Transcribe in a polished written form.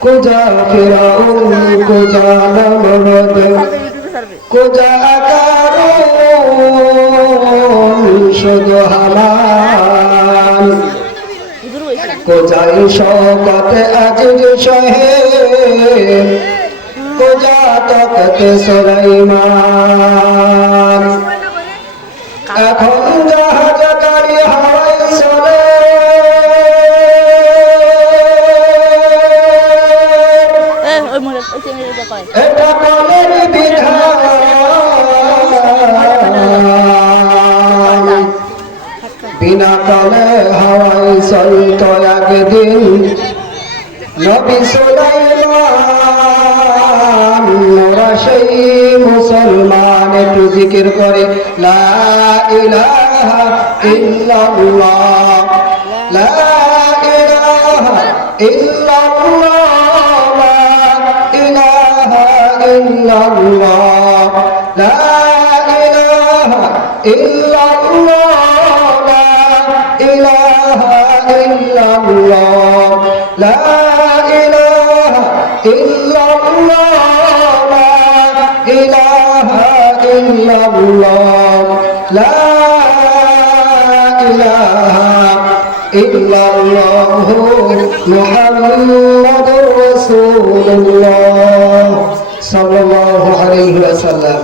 কোজা ফিরাউন কোজা নমরুদ কোজা কারুন শুধু হালাল কোজাই শওকত আজিজ শহেদ কোজা তখত সুলাইমান এখন জাহাজ গাড়ি হাওয়ায় চলে এটা কলের বিধান বিনা কলে হাওয়ায় চলত একদিন নবী সুলাইমান ওরা সেই মুসলমান একটু জিকির করে লা ইলাহা ইল্লাল্লাহ লা ইলাহা ইল্লাল্লাহ লা ইলাহা ইল্লাল্লাহ লা ইলাহা ইল্লাল্লাহ লা ইলাহা ইল্লাল্লাহ লা ইলাহা ইল্লাল্লাহ লা ইলাহা ইল্লাল্লাহু মুহাম্মাদুর রাসূলুল্লাহ সাল্লাল্লাহু আলাইহি ওয়াসাল্লাম।